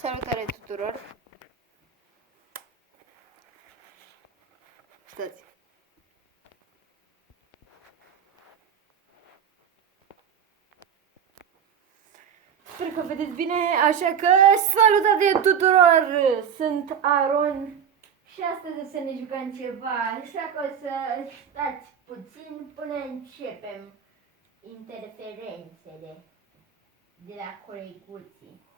Salutare tuturor! Stați! Sper că vedeți bine, așa că salutare tuturor! Sunt Aron și astăzi o să ne jucăm ceva, așa că o să stați puțin până începem interferențele de la coleguții.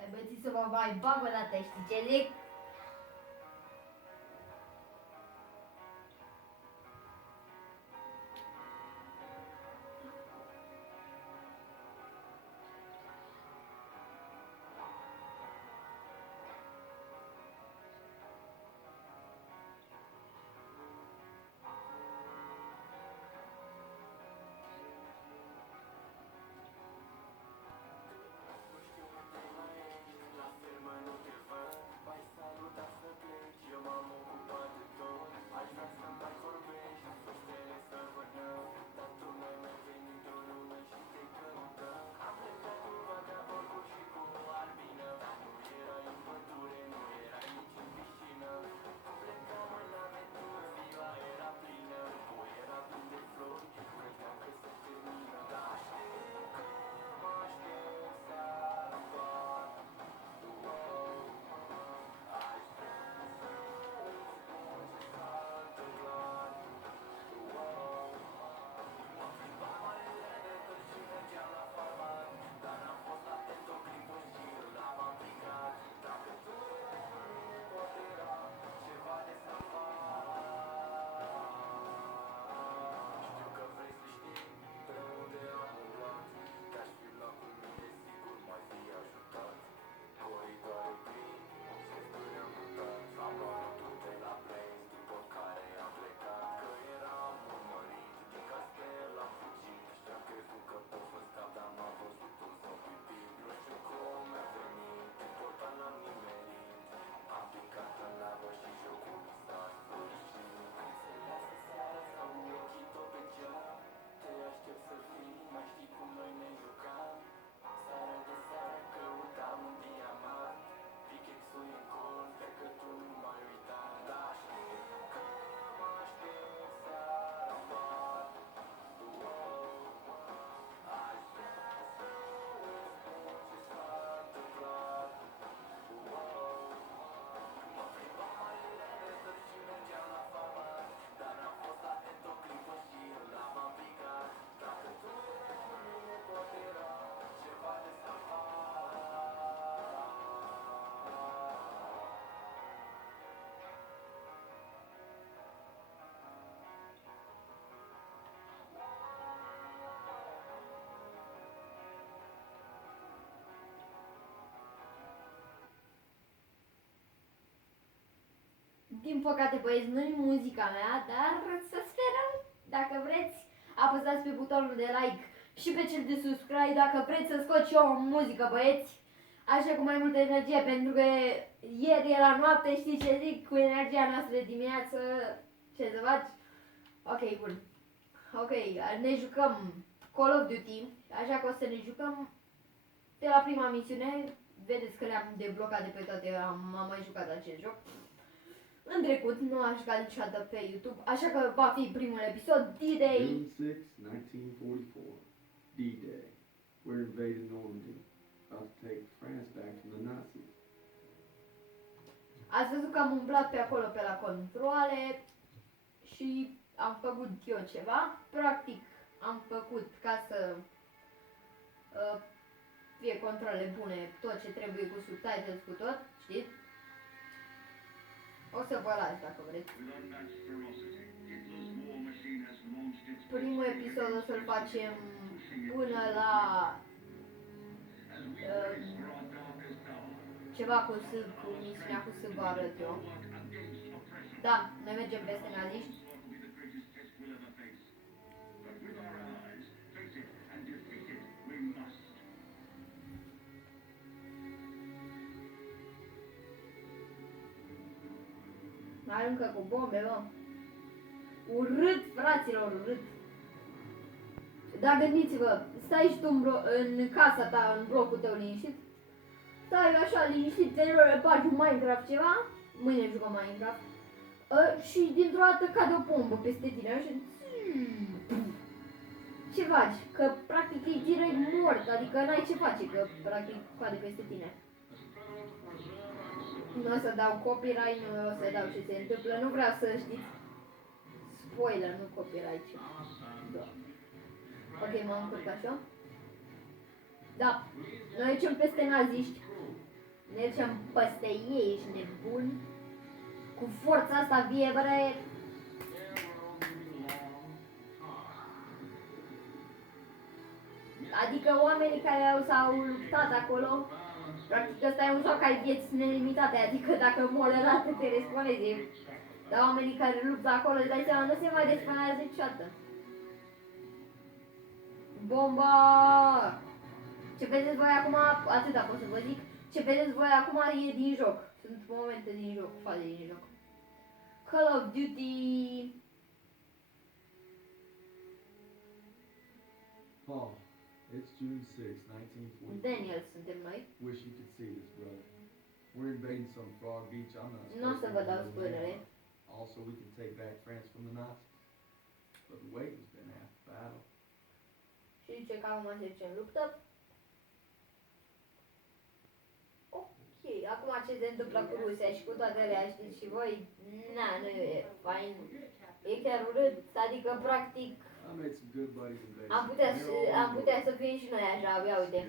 Dar băieții să vă mai bag o dată, știi ce zic? din păcate, băieți, nu-i muzica mea, dar să sperăm, dacă vreți, apăsați pe butonul de like și pe cel de subscribe dacă vreți să scot și eu o muzică, băieți. Așa cu mai multă energie, pentru că ieri era noapte, știi ce zic, cu energia noastră de dimineață, ce să faci? Ok, bun. Ok, ne jucăm Call of Duty, așa că o să ne jucăm de la prima misiune. Vedeți că le-am deblocat de pe toate, am mai jucat acest joc. În trecut, nu am jucat niciodată pe YouTube, așa că va fi primul episod, D-Day. June 6, 1944. D-Day. We're invading Normandy, about to take France back from the Nazis. Ați văzut că am umblat pe acolo, pe la controle și am făcut eu ceva. Practic, am făcut ca să fie controle bune, tot ce trebuie cu subtitles, cu tot, știți? O să vă las dacă vreți. Primul episod o să-l facem până la ceva cu S, cu misiunea cu S vă arăt eu. Da, noi mergem peste naziști. Aruncă cu bombe, bă. Urât, fraților, urât. Dar gândiți-vă, stai și tu în casa ta, în blocul tău liniștit. Stai așa liniștit, te bagi un Minecraft ceva. Mâine jucăm Minecraft. Și dintr-o dată cade o bombă peste tine, așa. Ce faci? Că practic e direct mort, adică n-ai ce face, că practic cade peste tine. Nu o să dau copyright, nu o să dau ce se întâmplă, nu vreau să știți. Spoiler, nu copyright. Da. Ok, m-am încurcat așa. Da, noi ducem peste naziști. Ne ducem peste ei, ești nebun. Cu forța asta vie, bre. Adică oamenii care s-au luptat acolo, practic ăsta e un joc, ai vieți nelimitate, adică dacă mori odată te respawnezi. Dar oamenii care luptă acolo, îți dai seama, nu se mai respawnează niciodată. Bomba! Ce vedeți voi acum, atâta pot să vă zic, ce vedeți voi acum e din joc. Sunt momente din joc, faze din joc. Call of Duty... Paul, it's June 6, 1944. Daniel suntem noi. Wish you could see this, brother. We're invading some frog beach. I'm not Nu o să vă dau to spoilere. Also, we can take back France from the Nazis. But the waiting's been half the battle. Și zice că acum se duce în luptă. Ok, acum ce se întâmplă cu Rusia și cu toate alea, știți și voi? Na, nu e fain. E chiar urât, adică practic I made some good buddies in basic. am putea să fim și noi așa, ia uite.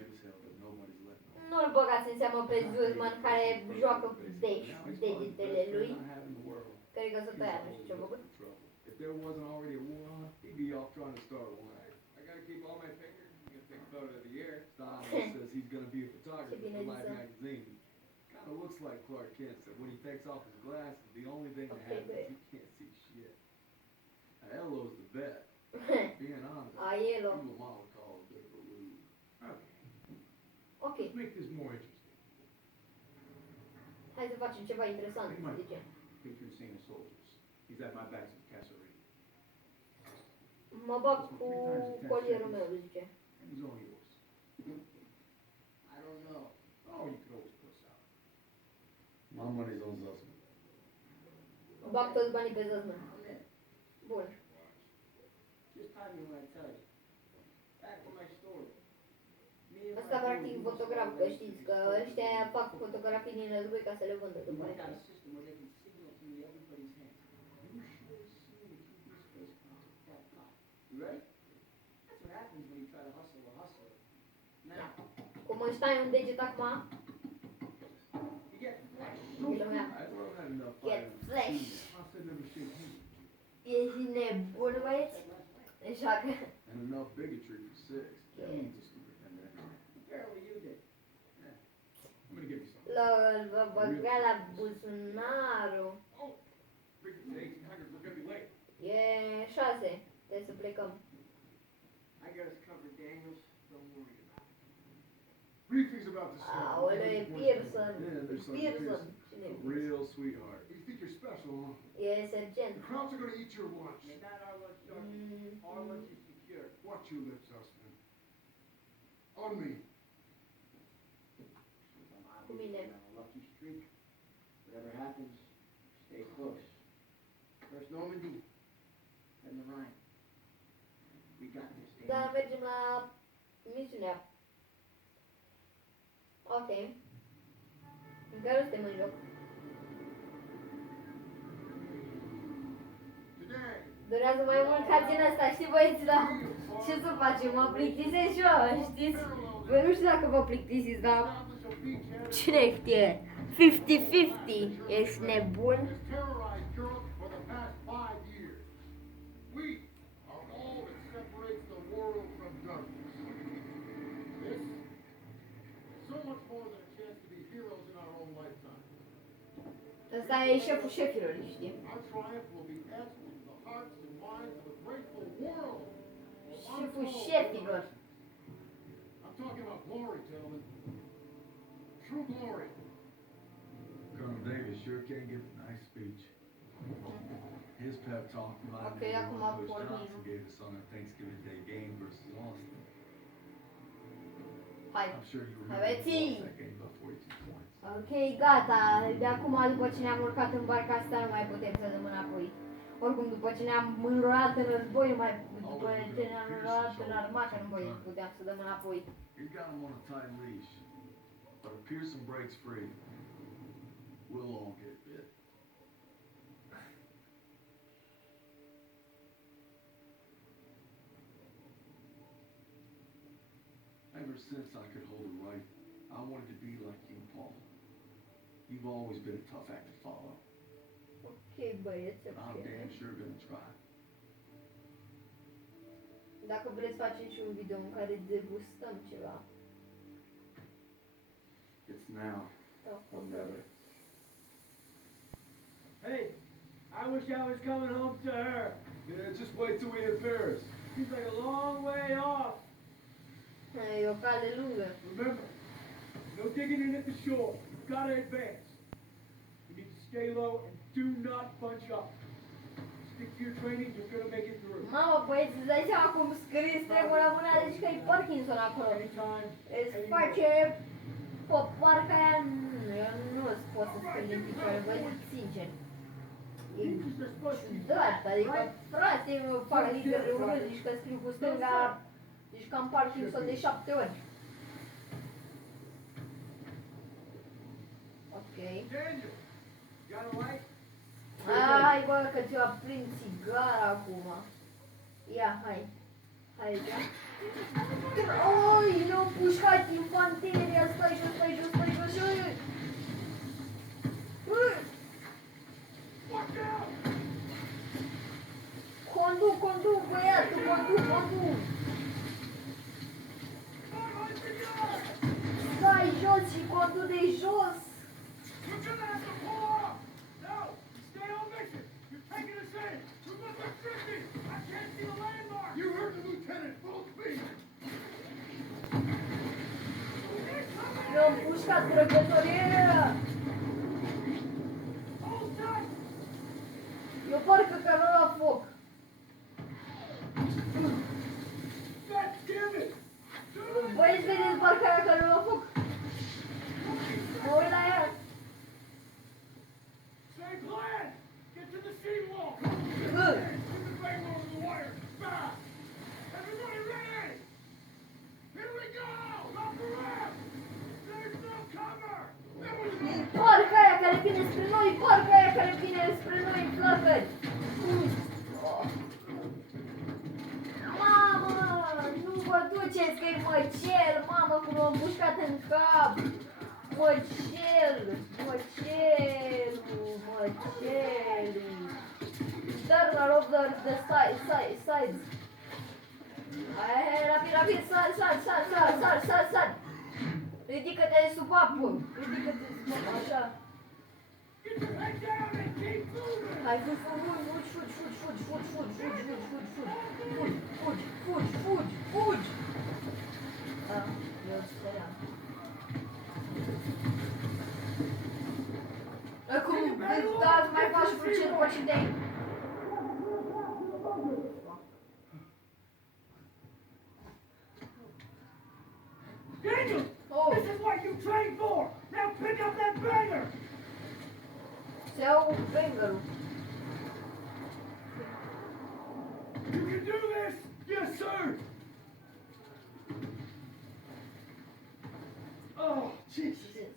Nu-l băgați în seamă pe Zuzman care joacă degetele lui. Cred că s-a tăiat, nu știu ce-a făcut. If there wasn't already a war on, he'd be off trying to start one. I gotta keep all my fingers. You can take a photo of the year. Stalin says he's gonna be a photographer for Life magazine. Kind of looks like Clark Kent. So when he takes off his glasses, the only thing that happens is he can't see shit. Elo's the best. Being honest, Aielo. you will all call a bit of a rube. Ok, Let's make this more interesting. hai să facem ceva interesant, să zicem. Picture scene of soldiers. He's at my back some casserie. Mă bag cu colierul meu, zice. And he's all yours. I don't know. Oh, you could always puss out. My money's on Zussman. Bag toți banii pe Zăzmân. Okay. Bun. Just time me when I tell you. Back to my story. Me and Asta my practic dude, fotograf, că știți că ăștia fac fotografii din război ca să le vândă we după worked aia. out a system where they can signal through everybody's hands. You should have seen the TV space comes with that cop. You ready? That's what happens when you try to hustle a hustler. Now, Cum își tai un deget acum, you get flash. lumea, I've had enough get fighting. flash. I said never shake hands. Ești nebun, băieți? Joacă. And enough bigotry for six. That means a stupid thing that happened. Apparently you did. I'm gonna give you something. Lol, vă băga la buzunarul. Freaking 1800s, we're gonna be late. E 6. Trebuie să plecăm. I got us covered, Daniels. Don't worry about it. Briefing's about to start. Aoleu, e Pearson. Yeah, there's some Pearson. Pearson. Cine A e? real sweetheart. You think you're special, huh? E sergent. The Krauts are gonna eat your lunch. They're not our lunch, Sergeant. Our lunch is secure. Watch your lips, husband. On me. I'm Cu mine. obviously on a lucky streak. Whatever happens, stay close. First Normandy, then the Rhine. We got this, Da, Daniel. mergem la misiunea. Ok. În care suntem în joc? Today, Durează mai mult ca din asta, știi băieți, dar ce să facem? Mă plictisesc și eu, știți? Bă, nu știu dacă vă plictisiți, dar establish a beachhead cine știe? 50-50, ești nebun? has terrorized Europe for the past 5 years. We are all that separates the world from darkness. This is so much more than a chance to be heroes in our own lifetime. Ăsta e șeful șefilor, știi? Our triumph will be etched into the hearts and minds of a grateful world. Șeful șefilor. I'm talking about glory, gentlemen. True glory. Colonel Davis sure can give a nice speech. His pep talk reminded Okay, me of acum the one Coach pornim. Johnson gave us on our Thanksgiving Day game versus Austin. Hai. I'm sure you remember Aveți? we lost that game by 42 points. Ok, gata. De acum, după ce ne-am urcat în barca asta, nu mai putem să dăm înapoi. Oricum, după ce ne-am înrolat în război, după ce ne-am înrolat în armată, nu mai puteam să dăm înapoi. He's got him on a tight leash. But if Pearson breaks free, we'll all get bit. Ever since I could hold a right, I wanted to be like you, Paul. You've always been a tough act to follow. Ok, băieți, And I'm ok. damn sure gonna try. Dacă vreți, facem și un video în care degustăm ceva. It's now or never. Hey, I wish I was coming home to her. Yeah, just wait till we hit Paris. She's like a long way off. E o cale lungă. Remember, no digging in at the shore. You gotta advance. You need to stay low and do not bunch up. Stick to your training, you're gonna make it through. Mamă, băieți, îți dai seama cum scris tremură mâna, deci că e Parkinson acolo. Anytime, Îți anywhere. face pe parca aia, eu nu-ți pot să spun din picioare, vă zic sincer. E Teachers are supposed to be ciudat, adică, right? frate, mă fac lider urât, zici că scriu cu stânga, zici că am Parkinson de 7 ori. Ok. Daniel, you got a light? Hai, bă, că ți-o aprind țigara acum. Ia, hai. Hai, da? Oi, le-au pușcat infanteria, stai jos, stai jos, stai jos, ui! Ui! Watch out! Conduc, băiatul, conduc! Stai jos și conduc de jos! You're gonna have to pull off! No! Stay on mission! You're taking us in! We must be drifting! I can't see the landmark! You heard the lieutenant! Full speed! Le-au pușcat trăgătorie! Hold tight! Eu parcă că nu la foc! God damn it! Băieți, vedeți parcă aia că nu la foc? Mă uit la ea! Stay plan! Get to the seawall! Bă! Put the bang over the wire! Fast! Everybody ready! Here we go! Up the ramp! There's no cover! Parca aia care vine spre noi, parca aia care vine spre noi în flăcări! Mamă, nu vă duceți că-i măcel, mamă, cum m-am pușcat în cap! Măcel! Turn of the sides! Hai, rapid, sar! Ridică-te sub apă! Ridică-te sub apă, așa! Get your head down and keep moving! Hai, fugi, fugi! Ah, eu speram. Acum, dați mai faci procent pe ce de-ai. Daniel! Oh. This is what you trained for! Now pick up that banger! Se iau bangerul. You can do this! Yes, sir! Oh, Jesus!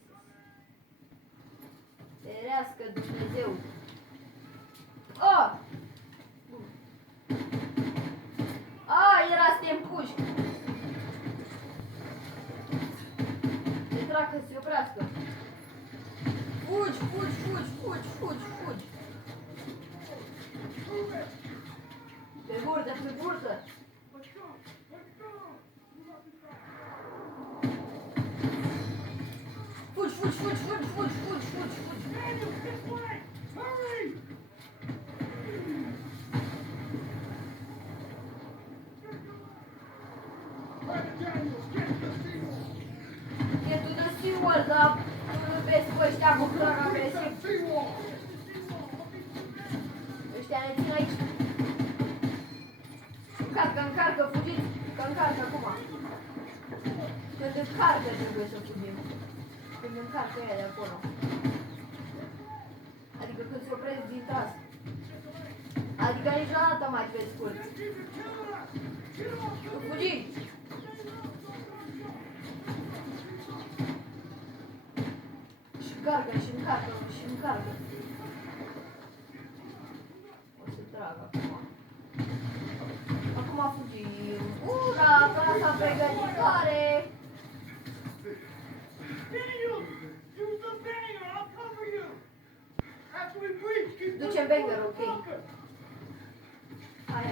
Ferească Dumnezeu. Oh! Era să te împuși. Ce dracă să se oprească. Fugi. Pe burtă. Let's go! Let's go! Fugi. Daniel, this way! Hurry! Private Daniels, get the seawall! E tu de sigur, dar tu nu vezi pe ăștia cu clara Get agresiv. that seawall! Ăștia ne țin aici. Încarcă, fugiți, că încarcă acum. Când încarcă trebuie să fugim. Când încarcă ea de acolo. Adică când se opresc din tras. Adică niciodată mai pe scurt. Tu fugi! Și încarcă. O să trag acum. Acum fugim. Ura, clasa pregătitoare! Daniel! Use the banger! I'll cover you! After we breach, keep Ducem bangerul, ok. Hai.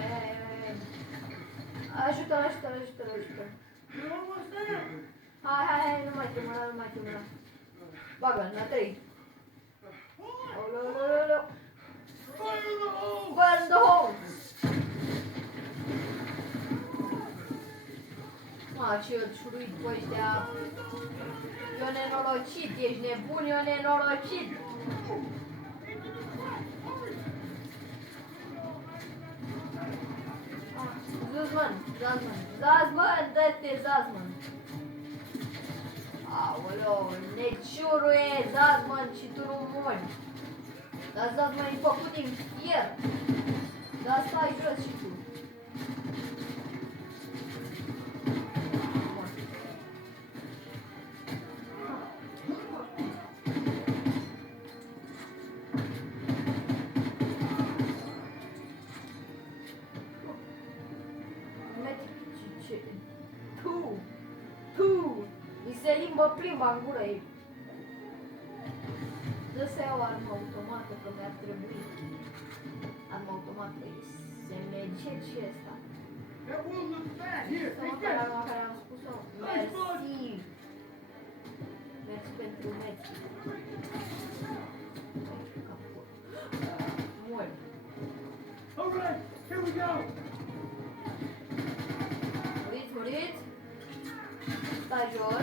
Ajută-l. You're almost there! Hai, nu mai tremura. Bagă-l, la 3. Ololololo. Fire in the hole! Burn the hole! Ce ciuruit pe ăștia. Eu nenorocit, ești nebun, eu nenorocit. Zazman, dă-te, Zazman. Aoleu, neciuruie, Zazman, și tu nu mori. Dar Zazman e făcut din fier. Dar stai jos și tu. Se limbă prima în gură ei. Dă să iau armă automată, că mi-ar trebui. Armă automată e SMG și ăsta. That wound looks bad! Here, Să take mă care that! am spus-o. Mersi. Mersi pentru mersi. Mori. Alright, here we go! Muriți. Stai jos.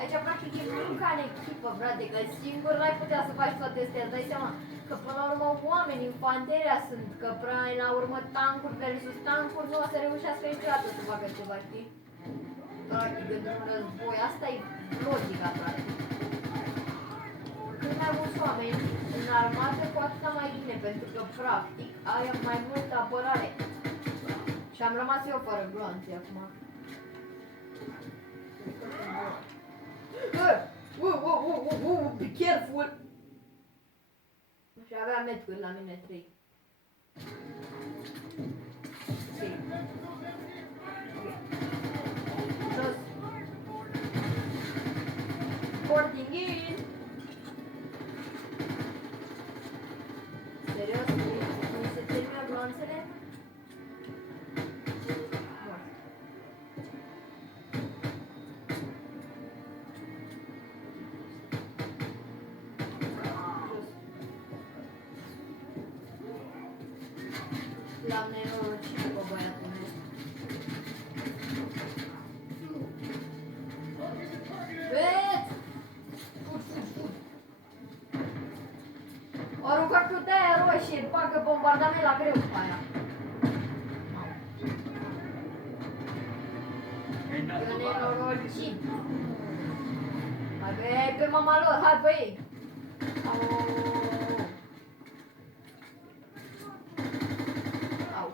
Aici practic e munca în echipă, frate, că singur n-ai putea să faci toate astea, îți dai seama că până la urmă oameni, infanteria sunt, că până la urmă tancuri versus tancuri nu o să reușească niciodată să facă ceva, știi? Practic, într-un război, asta e logica, practic. Cât mai mulți oameni în armată, cu atâta mai bine, pentru că, practic, ai mai multă apărare. Și am rămas eu fără gloanțe acum. Be careful! Și avea metcuri la mine 3. Jos. Boarding in! Serios? Mi se termină gloanțele? L-am nenorocit pe băiatul meu. Veți! O aruncat cu de-aia roșie, bagă bombardament la greu cu aia. Eu nenorocit. Hai băi, pe mama lor, hai băi! Au.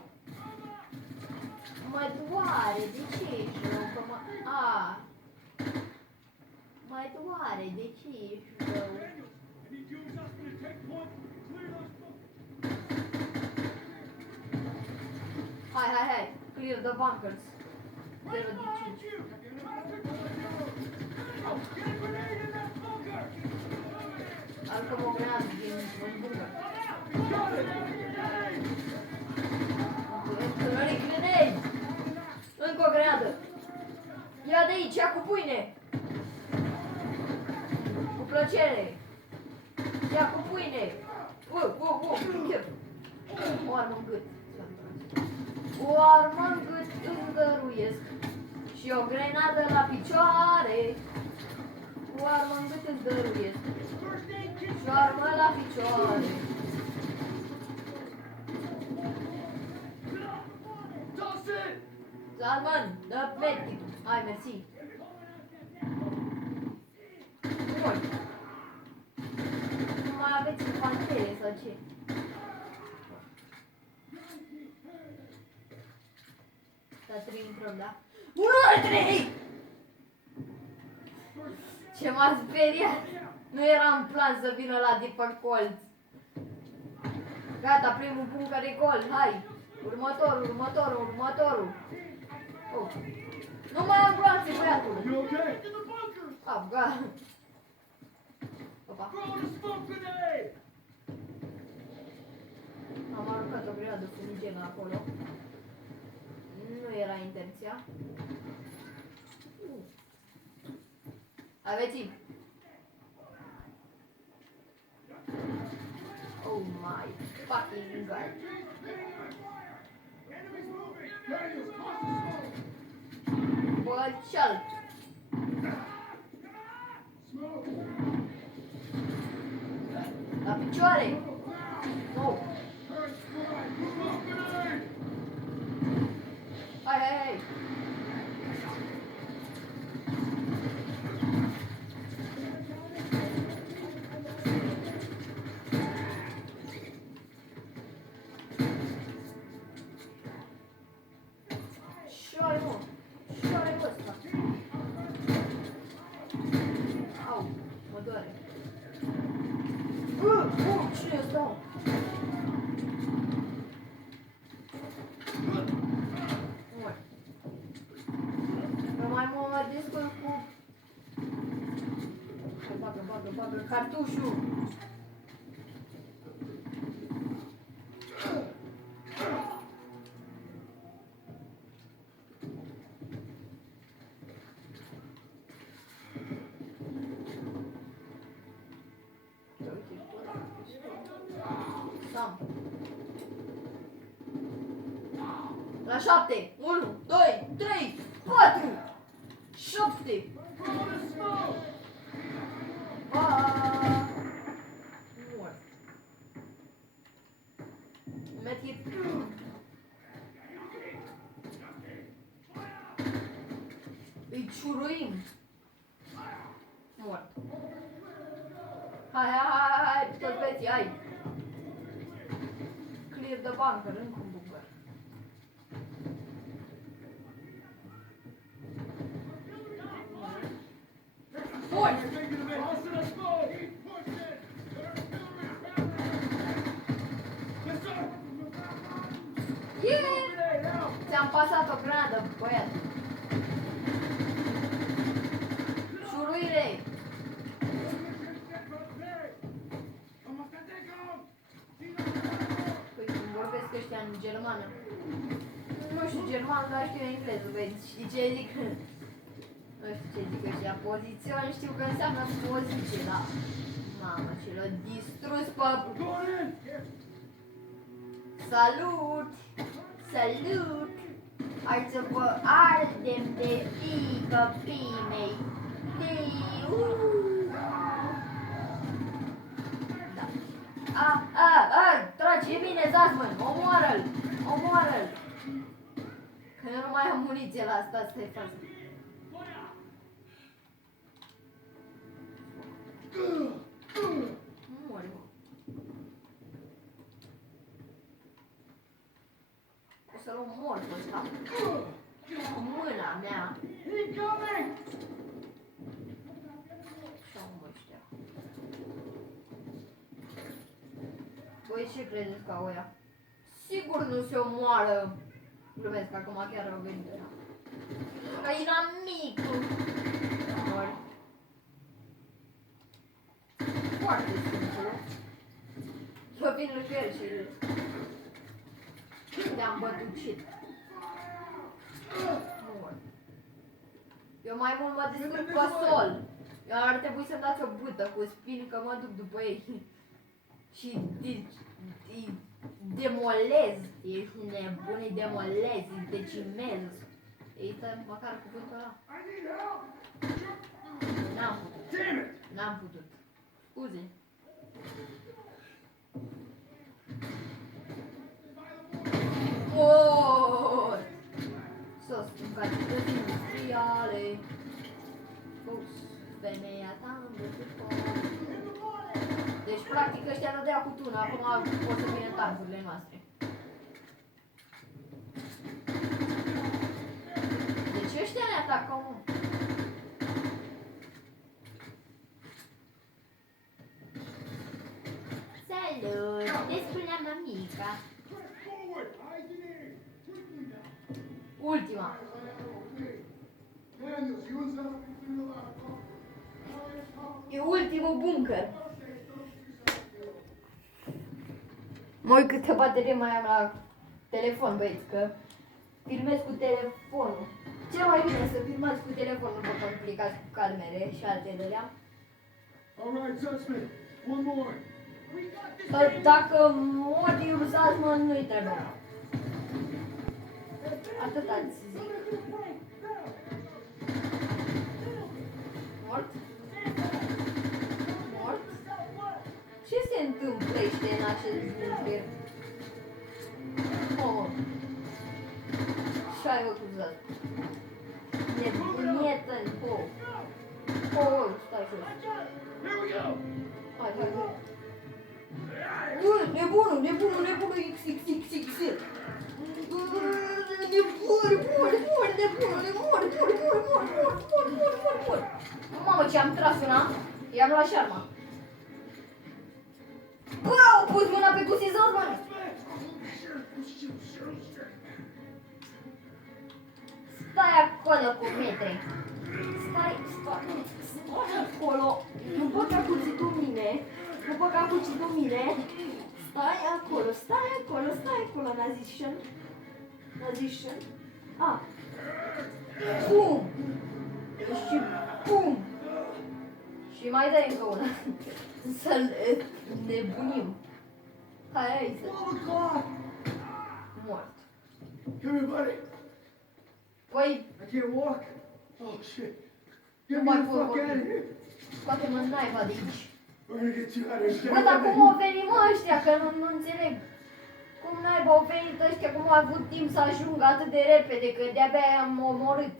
Mă doare, de ce ești rău? Că mă... A. Mă doare, de ce ești rău? Hai, clear the bunkers. 0 de 5. Aruncăm o grenadă din bunker. Întornării grenade! Încă o grenadă! Ia de aici, ia cu pâine! Cu plăcere! Ia cu pâine! Chef! O armă în gât. O armă în gât îmi dăruiesc. Și o grenadă la picioare. O armă în gât îți dăruiesc. Și o armă la picioare. Salman, dă medic. Hai, mersi. Bun. Nu mai aveți infantere sau ce? Da, 3 intrăm, da? 1-3! Ce m-a speriat! Nu era în plan să vină la de pe colț. Gata, primul bunker e gol, hai! Următorul! Oh. Nu mai am gloanțe, băiatul! You okay? Ah, gata! Opa! Throw the smoke grenade! Am aruncat o grenadă funigenă acolo. Nu era intenția. Aveți-mi! Oh my fucking god! Băceal! La picioare! No! Hai! Șoare mă ăsta! Au, mă doare! Cine e ăsta? Nu mai mă descurc cu... Bagă cartușul! La 7! 1, 2, 3, 4! 7! Mort. Medkit. Îi ciuruim. Mort. Hai, toți băieții, hai. Clear the bunker, încă un bunker. Bun! Ți-am pasat o granadă, băiat. Șuruire! Păi cum vorbesc ăștia în germană. Nu știu germană, dar știu engleză, vezi. Știi ce zic? Nu știu ce zic ăștia. Pozițion știu că înseamnă poziție, da. Mamă, ce l-a distrus pe... Salut! Salut! Hai să vă ardem de frică, fiii mei. Da. Trage bine, Zasman, omoară-l! Omoară-l! Că eu nu mai am muniție la asta, asta e faza. Mori, mă. O să-l omor pe ăsta. Cu mâna mea. Așa mă ăștia. Băi, ce credeți ca oia? Sigur nu se omoară. Glumesc, acum chiar au venit ăia. Că inamicul. Mori. Foarte simplu. Eu vin lângă el și le-am bătucit. Eu mai mult mă descurc pe sol. Eu ar trebui să-mi dați o bâtă cu spin că mă duc după ei. Și îi demolez. Ești nebun, îi demolez, îi decimez. Uită măcar cuvântul ăla. N-am putut. N-am putut. Scuze. Oh! Sos în cantități industriale. Fus, femeia ta deci, practic, ăștia nu dea cu tună. Acum pot să vină tancurile noastre. Deci ăștia ne atacă, mă. Salut! Ne spunea mămica. Ultima. E ultimul bunker. Mă uit câte baterie mai am la telefon, băieți, că filmez cu telefonul. Cel mai bine să filmați cu telefonul, vă complicați cu camere și altele alea. Dacă mori Zasman, nu-i trebuie. Atât ați zic. Mort? Mort? Ce se întâmplește în acest bunker? Oh. Ce-ai făcut, Zaz? Nebunietă-n, oh. Oh, stai jos. Hai, hai, hai. Nebunul, XXXX. Mor. Mamă, ce-am tras una, i-am luat și arma. Bă, au pus mâna pe cuții Zasman. Stai acolo cu metre. Stai acolo. Nu băga cuțitul mine. Stai acolo, Nazition. Pum! Și pum! Și mai dai încă una. Să-l nebunim. Hai să... Mort. Come here, buddy. Păi, I can't walk. Oh shit. Get nu me mai the pot fuck vorbi. out of here. Scoate-mă naiba de aici. We're gonna get you out of here. Bă, dar cum au venit mă ăștia? Că nu înțeleg. Cum naiba au venit ăștia? Cum au avut timp să ajungă atât de repede? Că de-abia i-am omorât.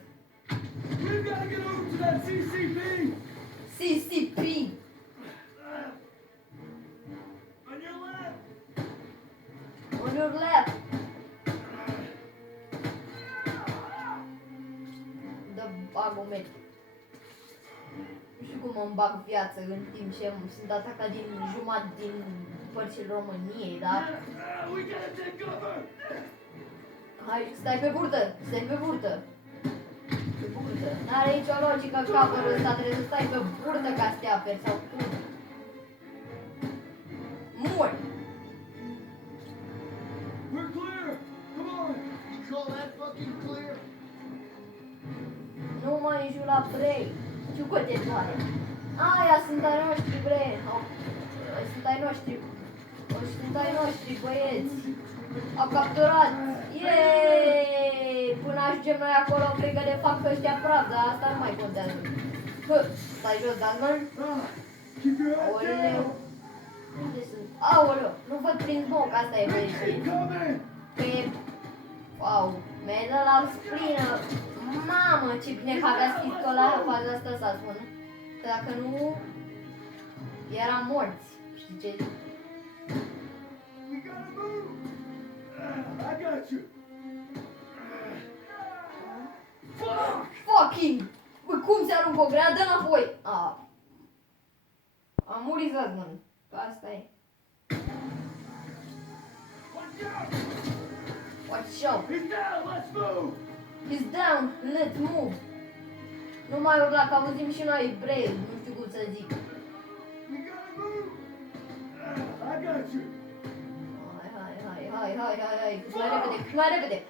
We've got to get over to that CCP. CCP. On your left. On your left. Dă bagometru. Nu știu cum îmi bag viață în timp ce sunt atacat din jumătate din părțile României, dar... We gotta take cover. Hai, stai pe burtă. Pe burtă. N-are nicio logică capărul ăsta, trebuie să stai pe burtă ca să te aperi sau cum. Mori! We're clear. Come on. You call that fucking clear? Nu mă înjura Brei. Știu că te doare. Aia sunt ai noștri, Brei. Sunt ai noștri. Ăștia sunt ai noștri, băieți. Au capturat. Yeee! Până ajungem noi acolo, cred că ne fac ăștia praf, dar asta nu mai contează. Stai jos, Dazman. Keep your head Aoleu. down. Unde sunt? Aoleu, nu văd prin smoke, asta e They băieți. keep coming. Pe... Wow, mi-ai dat la splină. Mamă, ce bine că avea scris la faza asta să spun. Că dacă nu, eram morți. Știi ce? We gotta move. I got you. Fuck! Fucking! Bă, cum se aruncă o grea? Dă înapoi! Am murit, Zazman. Asta e. Watch out! Watch out! He's down. Let's move. He's down, let's move! Nu mai urla, că auzim și noi brave, nu știu cum să zic. We gotta move. I got you. Hai, cât mai repede.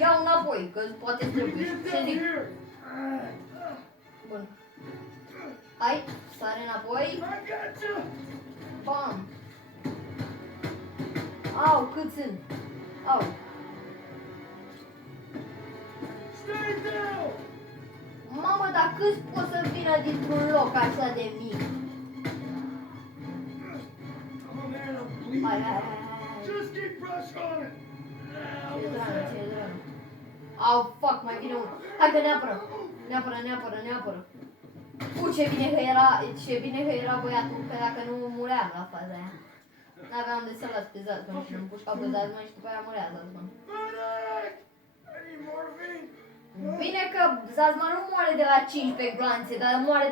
Ia înapoi, că poate We trebuie. get Ce down zic? here. Bun. Hai, sare înapoi. I got you. Bam! Au, cât sunt? Au. Stay down. Mamă, dar câți pot să vină dintr-un loc așa de mic? Oh man, I'm bleeding. Hai. Just keep pressure on it. Ce dramă, ce dramă. Au, fuck, mai vine unul. Hai că ne apără. Ce bine că era băiatul, că dacă nu muream la faza aia. N-aveam de să las pe Zazman și îmi pușcau pe Zazman și după aia murea Zazman. Medic! I need morphine. Bine că Zazman nu moare de la 15 gloanțe, dar moare